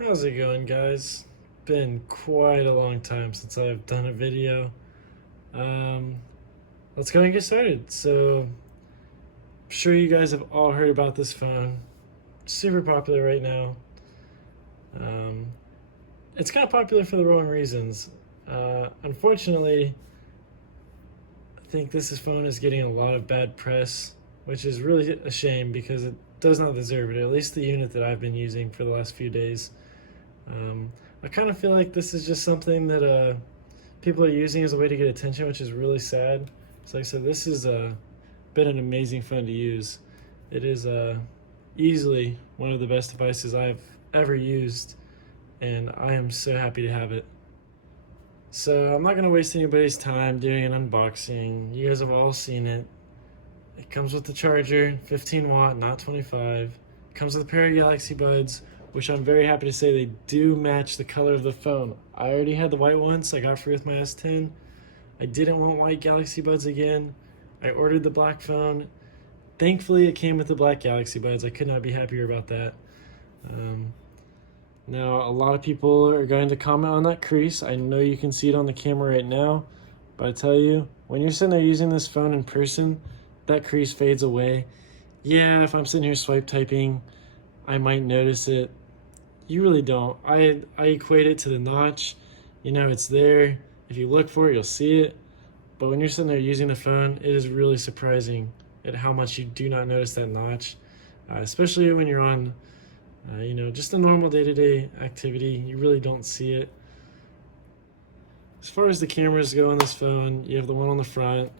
How's it going, guys? Been quite a long time since I've done a video. Um, let's go and get started. I'm sure you guys have all heard about this phone. Super popular right now. Um, it's kind of popular for the wrong reasons. Unfortunately, I think this phone is getting a lot of bad press, which is really a shame because it does not deserve it, at least the unit that I've been using for the last few days. Um, I kind of feel like this is just something that people are using as a way to get attention, which is really sad. So, like I said, this has been an amazing phone to use. It is easily one of the best devices I've ever used, and I am so happy to have it. So, I'm not going to waste anybody's time doing an unboxing. You guys have all seen it. It comes with the charger, 15 watt, not 25. It comes with a pair of Galaxy Buds, which I'm very happy to say they do match the color of the phone. I already had the white ones I got free with my S10. I didn't want white Galaxy Buds again. I ordered the black phone. Thankfully, it came with the black Galaxy Buds. I could not be happier about that. Um, Now, a lot of people are going to comment on that crease. I know you can see it on the camera right now, but I tell you, when you're sitting there using this phone in person, that crease fades away. Yeah, if I'm sitting here swipe typing, I might notice it. You really don't. I equate it to the notch. You know, it's there. If you look for it, you'll see it. But when you're sitting there using the phone, it is really surprising at how much you do not notice that notch, especially when you're on, just a normal day-to-day activity. You really don't see it. As far as the cameras go on this phone, you have the one on the front,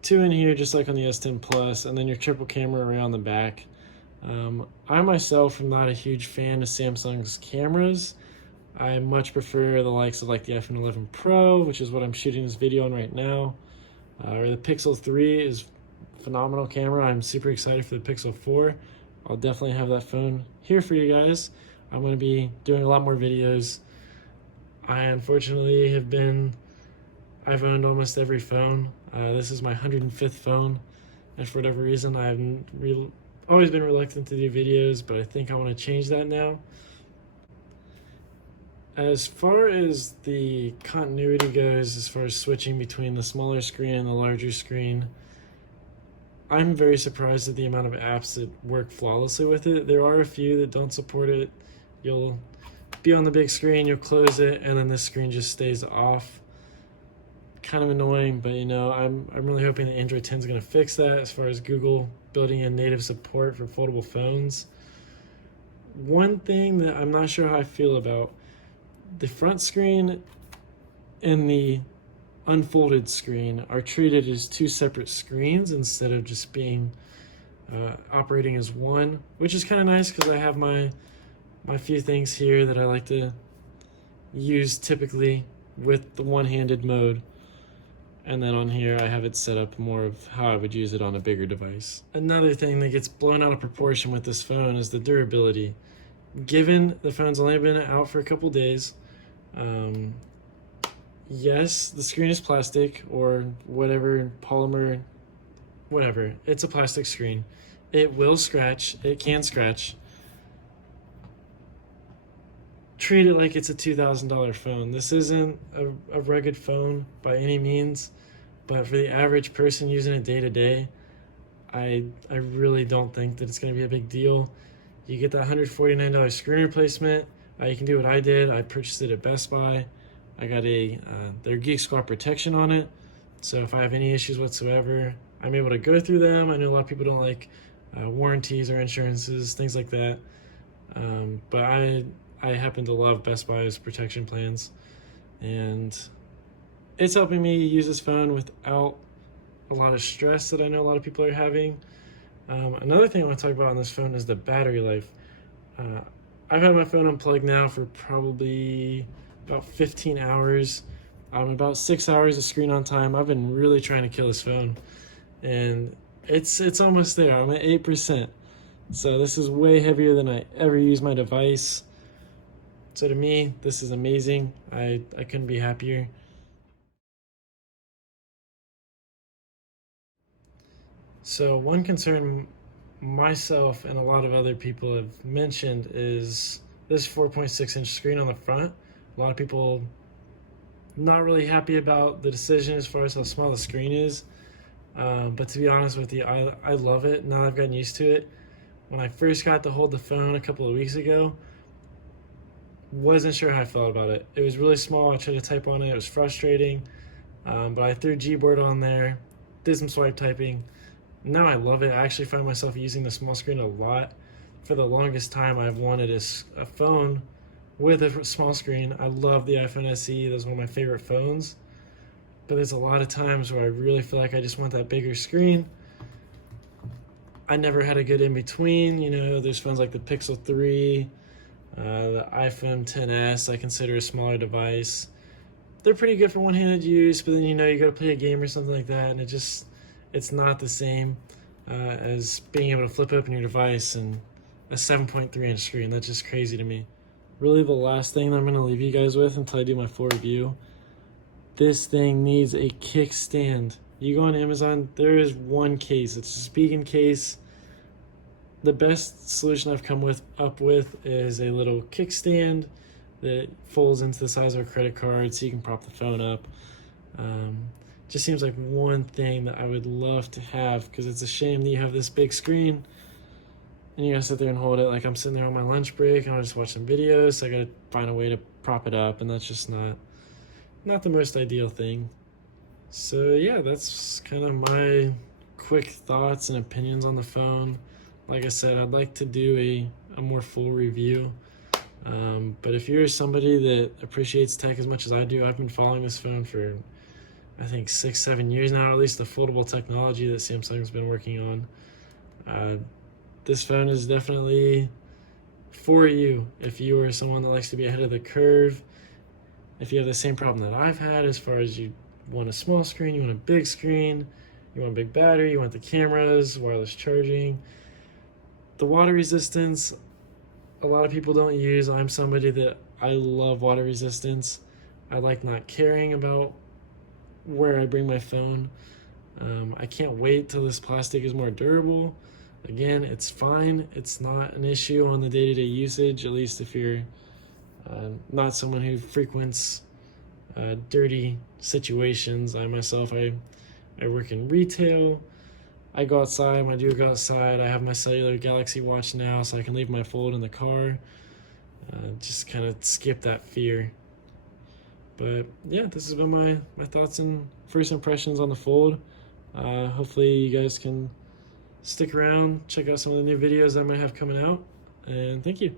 two in here just like on the S10 Plus, and then your triple camera around the back. I myself am not a huge fan of Samsung's cameras. I much prefer the likes of like the iPhone 11 Pro, which is what I'm shooting this video on right now. Or the Pixel 3 is a phenomenal camera. I'm super excited for the Pixel 4. I'll definitely have that phone here for you guys. I'm going to be doing a lot more videos. I unfortunately I've owned almost every phone. This is my 105th phone, and for whatever reason, always been reluctant to do videos, but I think I want to change that now. As far as the continuity goes, as far as switching between the smaller screen and the larger screen, I'm very surprised at the amount of apps that work flawlessly with it. There are a few that don't support it. You'll be on the big screen, you'll close it, and then the screen just stays off. Kind of annoying, but I'm really hoping that Android 10 is going to fix that as far as Google building in native support for foldable phones. One thing that I'm not sure how I feel about, the front screen and the unfolded screen are treated as two separate screens instead of just being operating as one, which is kind of nice because I have my few things here that I like to use typically with the one-handed mode. And then on here, I have it set up more of how I would use it on a bigger device. Another thing that gets blown out of proportion with this phone is the durability. Given the phone's only been out for a couple days, yes, the screen is plastic or whatever, polymer, whatever. It's a plastic screen. It will scratch. It can scratch. Treat it like it's a $2,000 phone. This isn't a rugged phone by any means, but for the average person using it day to day, I really don't think that it's going to be a big deal. You get that $149 screen replacement. You can do what I did. I purchased it at Best Buy. I got their Geek Squad protection on it, so if I have any issues whatsoever, I'm able to go through them. I know a lot of people don't like warranties or insurances, things like that, but I happen to love Best Buy's protection plans, and it's helping me use this phone without a lot of stress that I know a lot of people are having. Another thing I want to talk about on this phone is the battery life. I've had my phone unplugged now for probably about 15 hours. About 6 hours of screen on time. I've been really trying to kill this phone, and it's almost there. I'm at 8%. So this is way heavier than I ever use my device. So to me, this is amazing. I couldn't be happier. So one concern myself and a lot of other people have mentioned is this 4.6-inch screen on the front. A lot of people not really happy about the decision as far as how small the screen is. But to be honest with you, I love it. Now I've gotten used to it. When I first got to hold the phone a couple of weeks ago, wasn't sure how I felt about it. It was really small. I tried to type on it. It was frustrating. But I threw Gboard on there, did some swipe typing. Now I love it. I actually find myself using the small screen a lot. For the longest time, I've wanted a phone with a small screen. I love the iPhone SE. That's one of my favorite phones. But there's a lot of times where I really feel like I just want that bigger screen. I never had a good in between. You know, there's phones like the Pixel 3, the iPhone XS, I consider a smaller device. They're pretty good for one-handed use, but then you know you got to play a game or something like that, and it's not the same as being able to flip open your device and a 7.3-inch screen. That's just crazy to me. Really, the last thing that I'm going to leave you guys with until I do my full review, this thing needs a kickstand. You go on Amazon, there is one case. It's a Spigen case. The best solution I've come up with is a little kickstand that folds into the size of a credit card so you can prop the phone up. Just seems like one thing that I would love to have, because it's a shame that you have this big screen and you gotta sit there and hold it. Like, I'm sitting there on my lunch break and I'll just watch some videos, so I gotta find a way to prop it up, and that's just not the most ideal thing. So yeah, that's kind of my quick thoughts and opinions on the phone. Like I said, I'd like to do a more full review. But if you're somebody that appreciates tech as much as I do, I've been following this phone for, I think, 6-7 years now, or at least the foldable technology that Samsung's been working on. This phone is definitely for you if you are someone that likes to be ahead of the curve. If you have the same problem that I've had as far as you want a small screen, you want a big screen, you want a big battery, you want the cameras, wireless charging. The water resistance, a lot of people don't use. I'm somebody that I love water resistance. I like not caring about where I bring my phone. I can't wait till this plastic is more durable. Again, it's fine. It's not an issue on the day-to-day usage, at least if you're not someone who frequents dirty situations. I myself, I work in retail. I go outside when I do go outside. I have my cellular Galaxy Watch now, so I can leave my Fold in the car. Just kind of skip that fear. But yeah, this has been my thoughts and first impressions on the Fold. Hopefully you guys can stick around, check out some of the new videos I might have coming out, and thank you.